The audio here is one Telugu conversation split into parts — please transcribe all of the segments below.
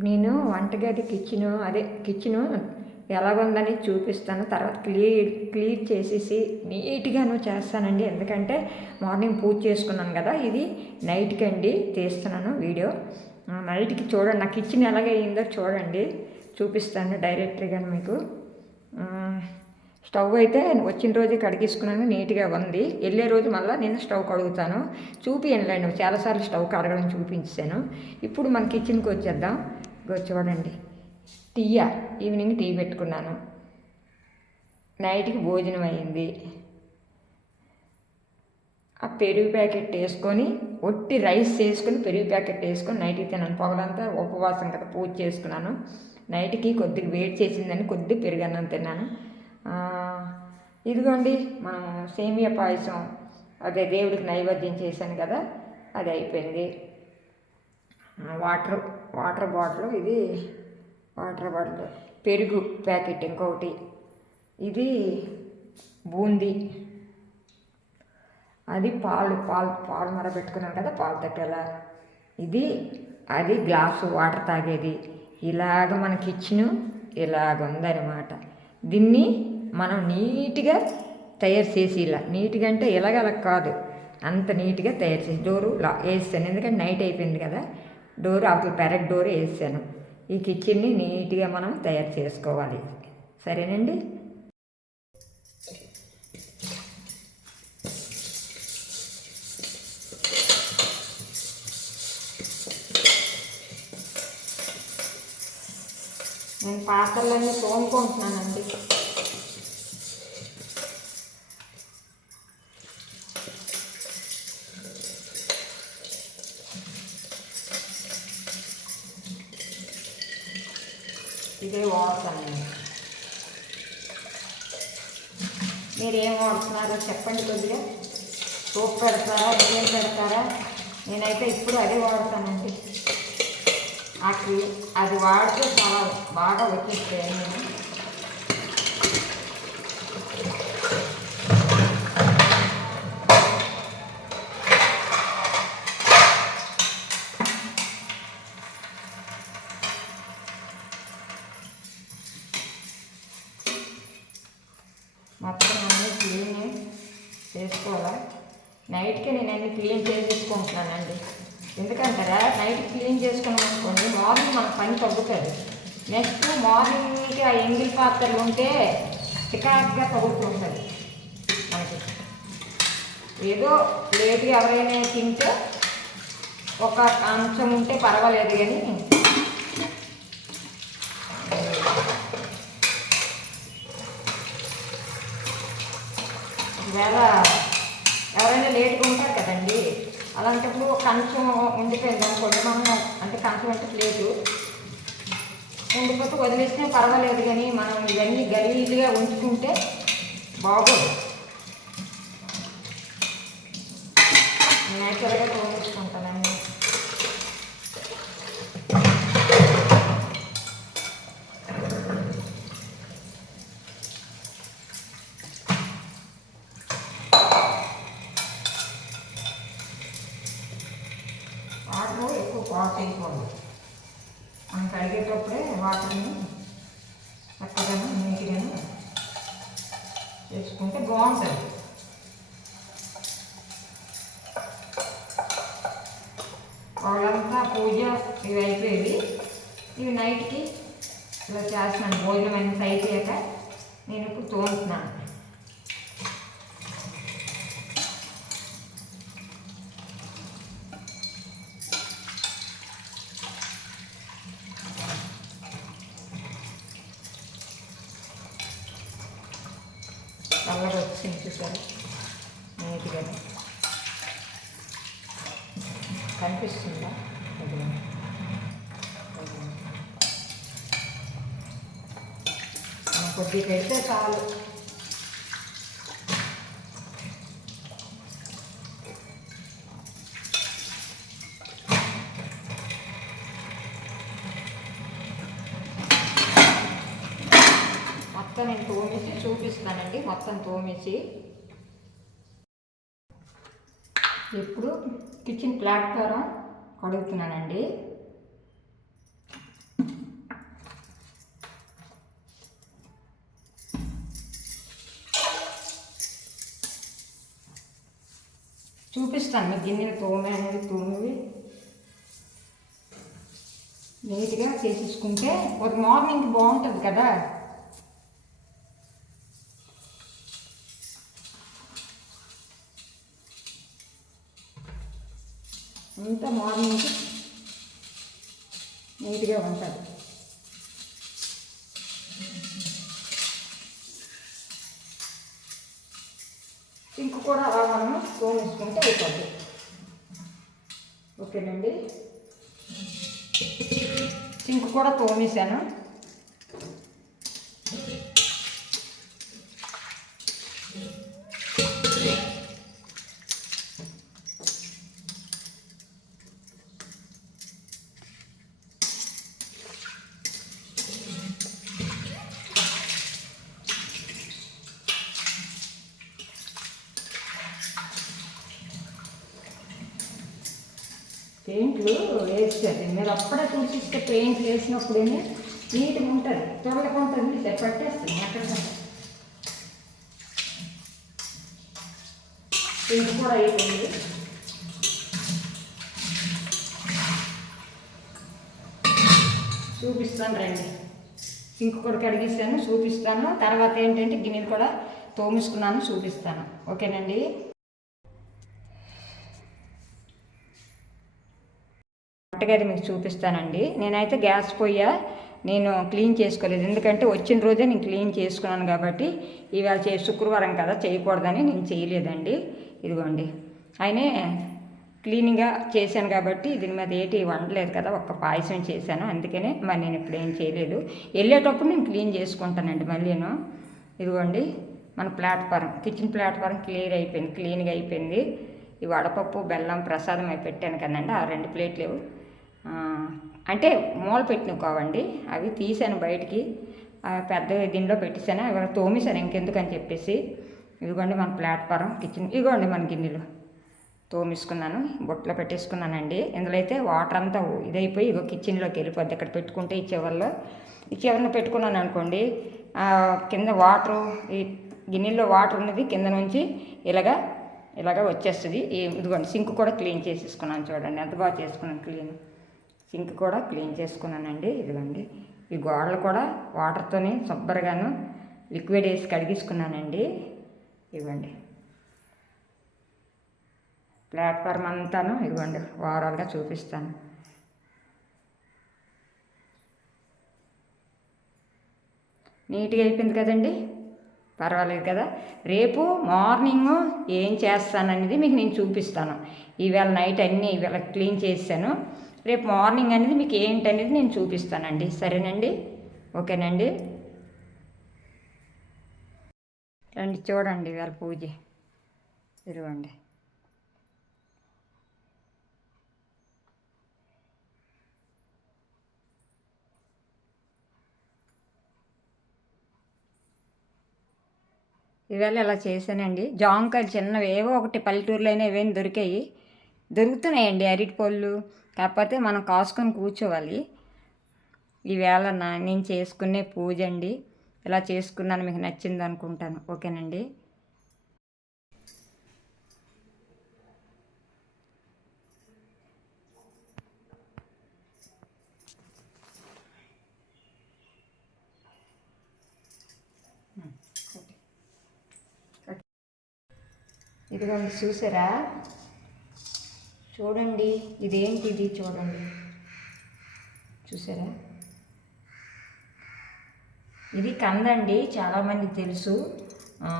నేను వంటగది కిచెను అదే కిచెను ఎలాగుందని చూపిస్తాను. తర్వాత క్లీన్ క్లీన్ చేసేసి నీట్గాను చేస్తానండి. ఎందుకంటే మార్నింగ్ పూజ చేసుకున్నాను కదా ఇది నైట్కి అండి తీస్తున్నాను వీడియో. నైట్కి చూడండి నా కిచెన్ ఎలాగైందో చూడండి. చూపిస్తాను డైరెక్ట్గా మీకు. స్టవ్ అయితే వచ్చిన రోజే కడిగేసుకున్నాను నీట్గా ఉంది. వెళ్ళే రోజు మళ్ళీ నేను స్టవ్ కడుగుతాను. చూపియండి చాలాసార్లు స్టవ్ కడగడం చూపించాను. ఇప్పుడు మన కిచెన్కి వచ్చేద్దాం. ఇగో చూడండి టీయా? ఈవినింగ్ టీ పెట్టుకున్నాను. నైట్కి భోజనం అయింది. ఆ పెరుగు ప్యాకెట్ వేసుకొని ఒట్టి రైస్ చేసుకొని పెరుగు ప్యాకెట్ వేసుకొని నైట్కి తిన్నాను. పొగలంతా ఉపవాసం కదా పూజ చేసుకున్నాను. నైట్కి కొద్దిగా వేడి చేసిందని కొద్ది పెరుగన్నం తిన్నాను. ఇదిగోండి మనం సేమియా పాయసం అదే దేవుడికి నైవేద్యం చేశాను కదా అది అయిపోయింది. వాటర్. వాటర్ బాటిల్ ఇది వాటర్ బాటిల్. పెరుగు ప్యాకెట్ ఇంకొకటి. ఇది బూందీ. అది పాలు పాలు పాలు మరబెట్టుకున్నాను కదా పాలు తట్టేలా. ఇది అది గ్లాసు వాటర్ తాగేది. ఇలాగ మన కిచెన్ ఇలాగ ఉందన్నమాట దీన్ని మనం నీట్గా తయారు చేసి ఇలా. నీట్గా అంటే ఇలాగ అలా కాదు. అంత నీట్గా తయారు చేసి డోరు లా వేసాను ఎందుకంటే నైట్ అయిపోయింది కదా. డోర్ అవతల పెరట్ డోర్ వేసాను. ఈ కిచెన్ని నీట్గా మనం తయారు చేసుకోవాలి. సరేనండి? నేను పాత్రలన్నీ తోముకుంటున్నానండి. మీరు ఏం వాడుతున్నారో చెప్పండి కొద్దిగా. సోప్ పెడతారా ఏం పెడతారా? నేనైతే ఇప్పుడు అదే వాడతానండి. ఆ అది వాడితే చాలా బాగా వచ్చేస్తాయి నేను మొత్తం అన్నీ క్లీన్ చేసుకోవాలా నైట్కి నేను అన్ని క్లీన్ చేసేసుకుంటున్నానండి ఎందుకంటారా నైట్ క్లీన్ చేసుకున్నాం అనుకోండి మార్నింగ్ మన పని తగ్గుతుంది. నెక్స్ట్ మార్నింగ్కి ఆ ఎంగిల్ పాత్రలు ఉంటే చికాక్గా తగ్గుతుంటుంది మనకి ఏదో లేట్గా ఎవరైనా తింటే ఒక అంశం ఉంటే పర్వాలేదు కానీ వేళ ఎవరైనా లేట్గా ఉంటారు కదండి. అలాంటప్పుడు కంచం ఉండిపోయింది అనుకోండి మనం అంటే కంచం అంటే ప్లేటు. ఉండిపోతే వదిలేసినా పర్వాలేదు కానీ మనం ఇవన్నీ గలీజ్గా ఉంచుకుంటే బాగోదు. నేచురల్గా వాటర్ ఎక్కువ మనం కడిగేటప్పుడే వాటర్ని చక్కగా నీట్గా చేసుకుంటే బాగుంటుంది. వాళ్ళంతా పూజ ఇవి అయిపోయేవి. ఇవి నైట్కి ఇలా చేస్తున్నాను. భోజనం అంత అయిపోయాక నేను ఇప్పుడు తోముతున్నాను. కలర్ వచ్చింది చూసారు? నీట్గా. కనిపిస్తుందా? కొద్దిగా అయితే చాలు. మొత్తం నేను తోమేసి చూపిస్తానండి మొత్తం తోమేసి. ఇప్పుడు కిచెన్ ప్లాట్ఫారం కడుగుతున్నానండి. చూపిస్తాను మీ గిన్నెలు తోమే అనేది తోమివి. నీట్గా చేసేసుకుంటే ఒక మార్నింగ్ బాగుంటుంది కదా. అంతా మార్నింగ్ నీట్గా ఉంటుంది సింక్ కూడా అలా మనము వేసుకుంటే అయిపోద్ది. ఓకేనండి? సింక్ కూడా తోమేశాను. వేస్తారు మీరు అప్పుడే చూసిస్తే పెయింట్ వేసినప్పుడేనే నీట్గా ఉంటుంది. త్వరగా ఉంటుంది ఇట్లా పట్టేస్తుంది అక్కడ పెయింట్ కూడా అయిపోయింది. చూపిస్తాను రండి. సింక్ కూడా కడిగిస్తాను చూపిస్తాను. తర్వాత ఏంటంటే గిన్నెలు కూడా తోమించుకున్నాను చూపిస్తాను. ఓకేనండి? వంటగది మీకు చూపిస్తానండి. నేనైతే గ్యాస్ పొయ్య నేను క్లీన్ చేసుకోలేదు. ఎందుకంటే వచ్చిన రోజే నేను క్లీన్ చేసుకున్నాను కాబట్టి ఇవాళ చే శుక్రవారం కదా చేయకూడదని నేను చేయలేదండి. ఇదిగోండి. అయినే క్లీనింగ్గా చేశాను కాబట్టి దీని మీద ఏటి వండలేదు కదా ఒక్క పాయసం చేశాను. అందుకనే మరి నేను ఇప్పుడు ఏం చేయలేదు. వెళ్ళేటప్పుడు నేను క్లీన్ చేసుకుంటానండి మళ్ళీను. ఇదిగోండి. మన ప్లాట్ఫారం కిచెన్ ప్లాట్ఫారం క్లియర్ అయిపోయింది క్లీన్గా అయిపోయింది. ఈ వడపప్పు బెల్లం ప్రసాదం అయి పెట్టాను కదండి. ఆ రెండు ప్లేట్లు లేవు. అంటే మూల పెట్టినవి కావండి. అవి తీసాను బయటికి. పెద్ద దీనిలో పెట్టేశాను. ఇవాళ తోమేశాను. ఇంకెందుకు అని చెప్పేసి. ఇదిగోండి మన ప్లాట్ఫారం కిచెన్. ఇదిగోండి మన గిన్నెలు. తోమేసుకున్నాను. బొట్లో పెట్టేసుకున్నానండి. ఇందులో అయితే వాటర్ అంతా ఇదైపోయి ఇగో కిచెన్లోకి వెళ్ళిపోద్ది. ఇక్కడ పెట్టుకుంటే ఈ చివర్లో ఈ చివరిని పెట్టుకున్నాను అనుకోండి. కింద వాటరు ఈ గిన్నెల్లో వాటర్ ఉన్నది కింద నుంచి ఇలాగా ఇలాగా వచ్చేస్తుంది. ఇదిగోండి సింక్ కూడా క్లీన్ చేసేసుకున్నాను చూడండి. ఎంత బాగా చేసుకున్నాను క్లీన్. సింక్ కూడా క్లీన్ చేసుకున్నానండి. ఇదిగోండి. ఈ గోడలు కూడా వాటర్తోనే శుభ్రంగాను లిక్విడ్ వేసి కడిగించుకున్నానండి ఇవ్వండి ప్లాట్ఫామ్ అంతాను ఇవ్వండి ఓవరాల్గా చూపిస్తాను. నీట్గా అయిపోయింది కదండి? పర్వాలేదు కదా. రేపు మార్నింగ్ ఏం చేస్తాననేది మీకు నేను చూపిస్తాను. ఈవేళ నైట్ అన్నీ ఈవేళ క్లీన్ చేశాను. రేపు మార్నింగ్ అనేది మీకు ఏంటనేది నేను చూపిస్తానండి. సరేనండి? ఓకేనండి? రండి చూడండి ఇవాళ పూజ. ఇదిగోండి. ఇవాళ ఇలా చేశానండి? జాంకాయలు చిన్నవి ఏవో ఒకటి పల్లెటూరులోనే ఏవేమి దొరికాయి. దొరుకుతున్నాయండి అరటి పళ్ళు కాకపోతే మనం కాసుకొని కూర్చోవాలి. ఈవేళ నా నేను చేసుకునే పూజ అండి. ఇలా చేసుకున్నాను మీకు నచ్చింది అనుకుంటాను. ఓకేనండి? ఇదిగోండి చూసారా? చూడండి ఇదేంటిది చూడండి. చూసారా? ఇది కందండి చాలామందికి తెలుసు. ఆ,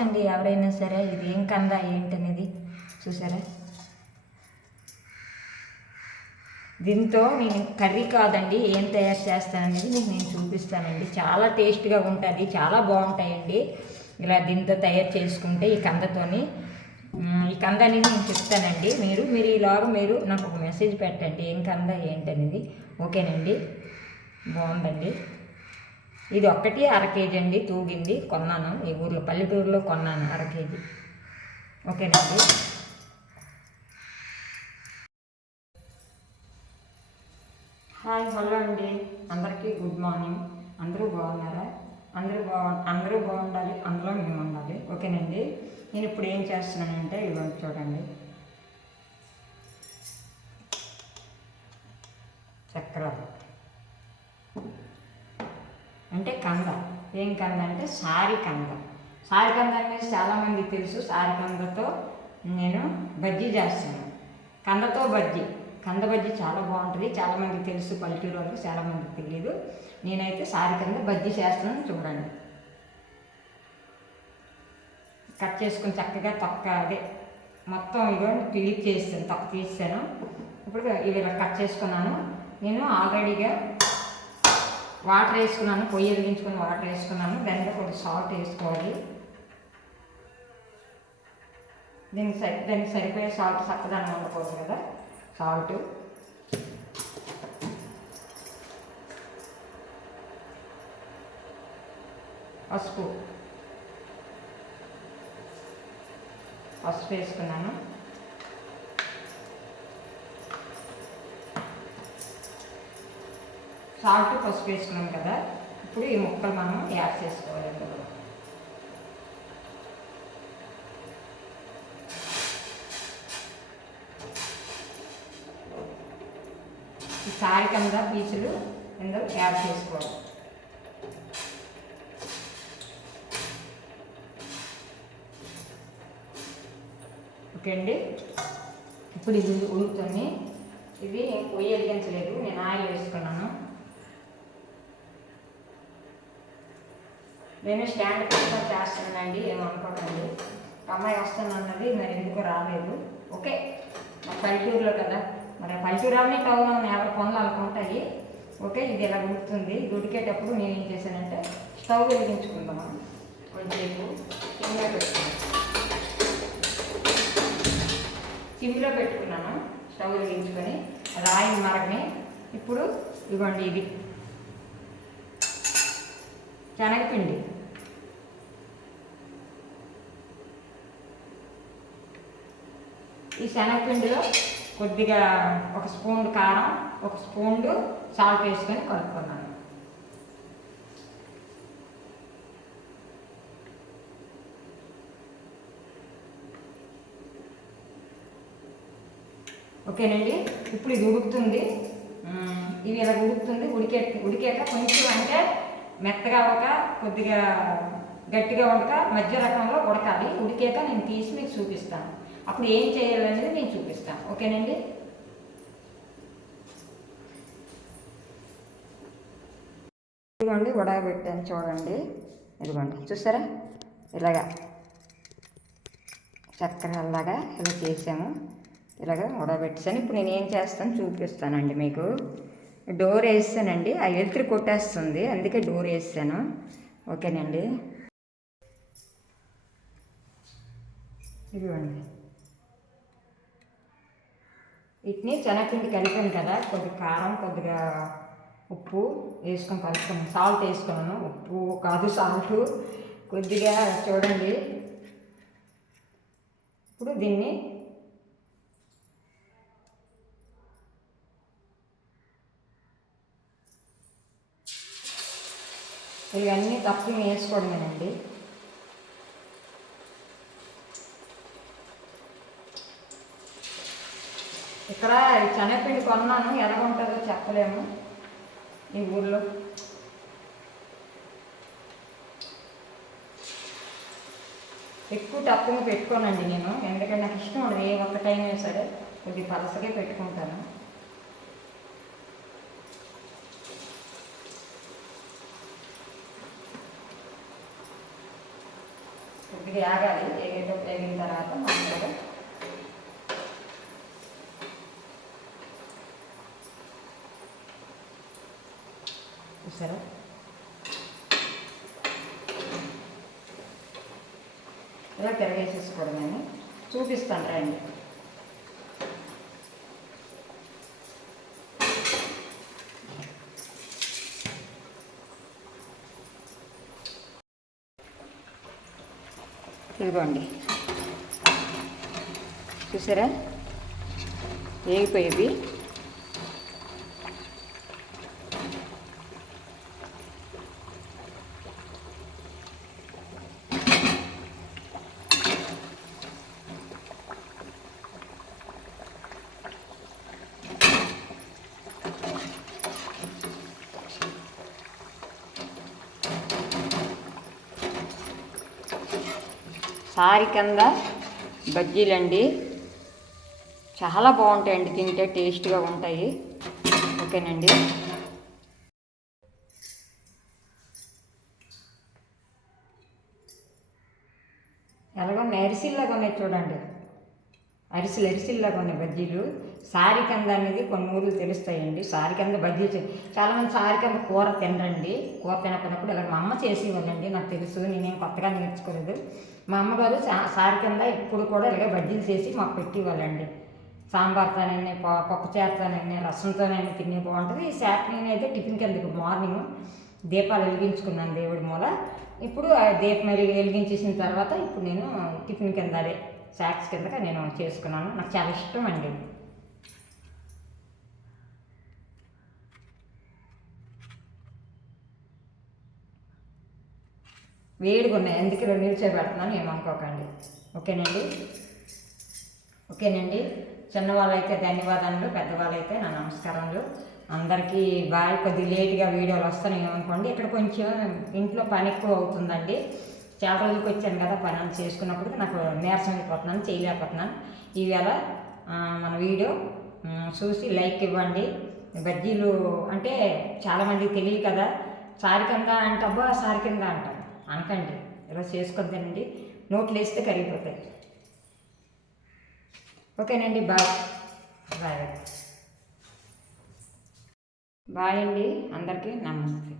అండి ఎవరైనా సరే ఇది ఏం కంద ఏంటనేది చూసారా? దీంతో నేను కర్రీ కాదండి ఏం తయారు చేస్తాననేది మీకు నేను చూపిస్తానండి. చాలా టేస్ట్గా ఉంటుంది చాలా బాగుంటాయండి. ఇలా దీంతో తయారు చేసుకుంటే ఈ కందతోని ఈ కంద అనేది నేను చెప్తానండి. మీరు మీరు ఈలోగా మీరు నాకు ఒక మెసేజ్ పెట్టండి. ఏం కంద ఏంటనేది. ఓకేనండి? బాగుందండి. ఇది ఒక్కటి అర కేజీ అండి. తూగింది. కొన్నాను. ఈ ఊర్లో పల్లెటూరులో కొన్నాను అర కేజీ. ఓకేనండి? హాయ్ హలో అండి. అందరికీ గుడ్ మార్నింగ్. అందరూ బాగున్నారా? అందరూ బాగు అందరూ బాగుండాలి. అందులో మేము ఉండాలి ఓకేనండి? నేను ఇప్పుడు ఏం చేస్తున్నానంటే ఇదిగోండి చూడండి. చక్కెర అంటే కంద. ఏం కంద అంటే సారి కంద. సారి కంద అనేది చాలామంది తెలుసు. సారి కందతో నేను బజ్జీ చేస్తున్నాను. కందతో బజ్జీ. కంద బజ్జీ చాలా బాగుంటుంది. చాలామంది తెలుసు పల్లెటూరు వాళ్ళకి చాలామందికి తెలియదు నేనైతే సారి కంద బజ్జీ చేస్తున్నాను. చూడండి. కట్ చేసుకుని చక్కగా తొక్క అదే మొత్తం ఇగో క్లీన్ చేస్తాను తొక్క తీసాను ఇప్పుడు ఇవి ఇలా కట్ చేసుకున్నాను. నేను ఆల్రెడీగా వాటర్ వేసుకున్నాను పొయ్యి వెలిగించుకొని వాటర్ వేసుకున్నాను. దానిలో కొద్దిగా సాల్ట్ వేసుకోవాలి. దీనికి సరి దానికి సరిపోయే సాల్ట్ చక్కదాన్ని ఉండకూడదు కదా సాల్ట్. పసుపు. పసుపు వేసుకున్నాను. సాల్ట్ పసుపు వేసుకున్నాం కదా. ఇప్పుడు ఈ ముక్కలు మనం యాడ్ చేసుకోవాలి అందులో ఈ సారి కింద పీచులు ఇందులో యాడ్ చేసుకోవాలి. ఓకే ఇప్పుడు ఇది ఉడుకుతుంది. ఇది పొయ్యి వెలిగించలేదు నేను ఆయిల్ వేసుకున్నాను. నేను స్టాండ్ పెట్టుకొని చేస్తున్నానండి ఏమనుకోకండి అమ్మాయి వస్తానన్నది మరి ఎందుకు రాలేదు. ఓకే మా పల్లెటూరులో కదా. మరి పల్లెటూరు అవన్నీ టౌన్ అవన్నీ ఎవరి పనులు అనుకుంటాయి ఓకే ఇది ఇలా ఉడుకుతుంది. ఇది ఉడికేటప్పుడు నేను ఏం చేశానంటే స్టవ్ వెలిగించుకుందాము కొంచెం కింద పెట్టుకున్నాను సిమ్లో పెట్టుకున్నాను. స్టవ్ వెలిగించుకొని అది ఆయిల్ మరగని ఇప్పుడు ఇవ్వండి ఇది శనగపిండి. ఈ శనగపిండిలో కొద్దిగా ఒక స్పూన్ కారం ఒక స్పూన్ సాల్ట్ వేసుకొని కలుపుకున్నాను. ఓకేనండి? ఇప్పుడు ఇది ఉడుకుతుంది. ఇది ఇవి ఇలా ఉడుకుతుంది. ఉడికే ఉడికాక కొంచెం అంటే మెత్తగా ఒక కొద్దిగా గట్టిగా ఉడక మధ్య రకంలో ఉడకాలి. ఉడికాక నేను తీసి మీకు చూపిస్తాను. అప్పుడు ఏం చేయాలనేది నేను చూపిస్తాను. ఓకేనండి? ఇదిగోండి ఉడకబెట్టాను చూడండి. ఇదిగోండి చూసారా? ఇలాగా చక్కెరలాగా ఇలా చేసాము. ఇలాగ ఉడకబెట్టేసాను ఇప్పుడు నేను ఏం చేస్తాను చూపిస్తానండి మీకు. డోర్ వేసానండి. ఆ ఎలుతురు కొట్టేస్తుంది. అందుకే డోర్ వేసాను. ఓకేనండి. ఇదిగోండి. వీటిని చెనక్కిండి కలిపాను కదా. కొద్దిగా కారం కొద్దిగా ఉప్పు వేసుకొని కలుపుకున్నాను సాల్ట్ వేసుకున్నాను. ఉప్పు కాదు సాల్ట్ కొద్దిగా చూడండి. ఇప్పుడు దీన్ని ఇవన్నీ తప్పి వేసుకోవడమేనండి ఇక్కడ ఈ శనగపిండి కొన్నాను ఎలా ఉంటుందో చెప్పలేము ఈ ఊర్లో. ఎక్కువ తప్పుగా పెట్టుకోనండి నేను ఎందుకంటే నాకు ఇష్టం ఉండదు ఏ ఒక్క టైం సరే కొద్ది పలసగే పెట్టుకుంటాను. కొద్దిగా ఆగాలి. వేగిన తర్వాత మామూలుగా చూసారా? ఇలా తిరగేసేసుకోవడం నేను చూపిస్తాను రండి. ఇదిగోండి. చూసారా? వేగిపోయేవి సారి కింద బజ్జీలండి. చాలా బాగుంటాయండి తింటే టేస్ట్గా ఉంటాయి. ఓకేనండి. ఎలాగో అరిసిల్లాగా ఉన్నాయి చూడండి. అరిసెలు అరిసెల్లాగా కొన్ని బజ్జీలు సారి కింద అనేది కొన్ని ఊర్లు తెలుస్తాయండి. సారి కింద బజ్జీ చాలామంది సారికంద కూర తినరండి. కూర తినకున్నప్పుడు ఇలా మా అమ్మ చేసేవాళ్ళండి నాకు తెలుసు నేనేం కొత్తగా నేర్చుకోలేదు. మా అమ్మగారు సా- సారి కింద ఇప్పుడు కూడా ఇలాగే బజ్జీలు చేసి మాకు పెట్టేవాళ్ళండి. సాంబార్తోనైనా పప్పు చేస్తానని రసంతోనైనా తినే బాగుంటుంది. ఈ శాఖని అయితే టిఫిన్ కింద ఇప్పుడు మార్నింగ్ దీపాలు వెలిగించుకున్నాను దేవుడి మూల. ఇప్పుడు ఆ దీపం వెలిగి వెలిగించేసిన తర్వాత ఇప్పుడు నేను టిఫిన్ కింద అదే శాక్స్ కిందగా నేను చేసుకున్నాను. నాకు చాలా ఇష్టం అండి. వేడిగా ఉన్నాయి. అందుకే రెండు నిలిచే ఏమనుకోకండి ఓకేనండి? ఓకేనండి. చిన్నవాళ్ళైతే ధన్యవాదాలు పెద్దవాళ్ళైతే నా నమస్కారములు. అందరికీ బాగా కొద్ది లేట్గా వీడియోలు వస్తున్నాయి ఏమనుకోండి ఇక్కడ కొంచెం ఇంట్లో పని ఎక్కువ అవుతుందండి. చాలా రోజులకి వచ్చాను కదా పని చేసుకున్నప్పుడు నాకు నీరసం అయిపోతున్నాను చేయలేకపోతున్నాను. ఈవేళ మన వీడియో చూసి లైక్ ఇవ్వండి. బజ్జీలు అంటే చాలామందికి తెలియదు కదా. సారి కింద అంటే అబ్బా సారి కింద అంటారు అనకండి. ఇలా చేసుకొద్దానండి నోట్లు వేస్తే కరిగిపోతాయి. ఓకేనండి బాయ్. బాయ్ బాయ్ అండి. అందరికీ నమస్తే.